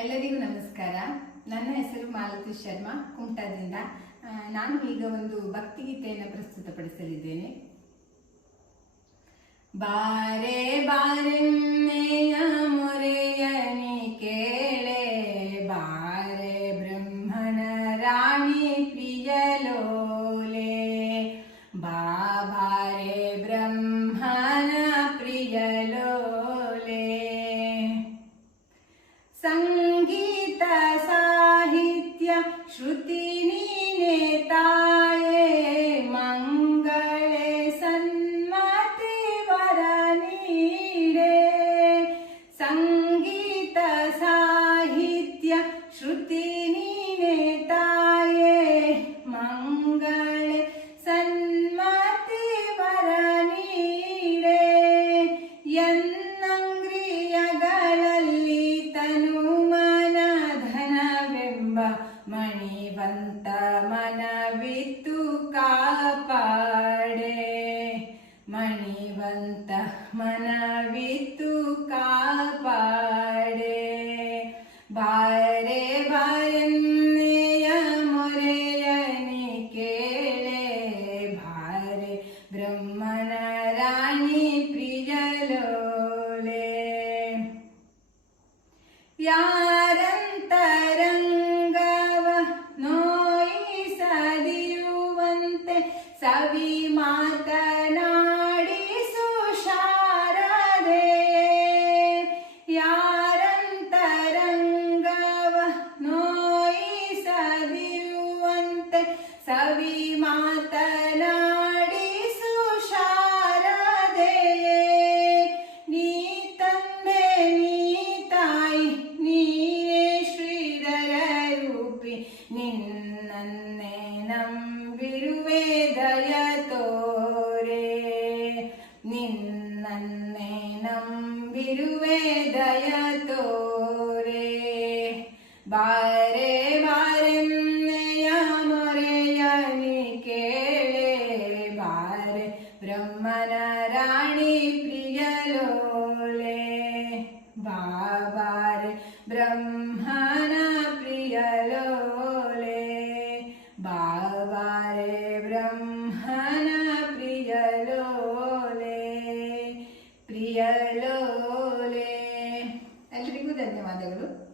ಎಲ್ಲರಿಗೂ ನಮಸ್ಕಾರ. ನನ್ನ ಹೆಸರು ಮಾಲತಿ ಶರ್ಮಾ ಕುಮಟಾದಿಂದ. ನಾನು ಈಗ ಒಂದು ಭಕ್ತಿಗೀತೆಯನ್ನು ಪ್ರಸ್ತುತಪಡಿಸಲಿದ್ದೇನೆ. ಬಾರೆ ಬಾರೆನ್ನೆಯ ಶ್ರುತಿ ನೀನೆ ತಾಯೇ ಮಂಗಳೇ ಸನ್ಮತಿ ವರ ನೀಡೆ. ಎನ್ನಂಗ್ರಿಯಗಳಲ್ಲಿ ತನು ಮನ ಧನವೆಂಬ ಮಣಿವಂತ ಮನವಿತ್ತು ಕಾಪಾಡೆ Yeah. നം വിരുവേദയതോരെ നിന്നെ നം വിരുവേദയതോരെ ಬಾರೆ ಬಾರೆಯ ಮೊರೆಯ ನೀ ಕೇಳೆ ಬಾರೆ ಬ್ರಹ್ಮನ ರಾಣಿ ಪ್ರಿಯಲೋಲೆ ಬಾಬಾರೆ ಬ್ರಹ್ಮನ ಪ್ರಿಯಲೋ ಎಳೋಲೆ ಎಲ್ರಿಗೂ ಧನ್ಯವಾದಗಳು.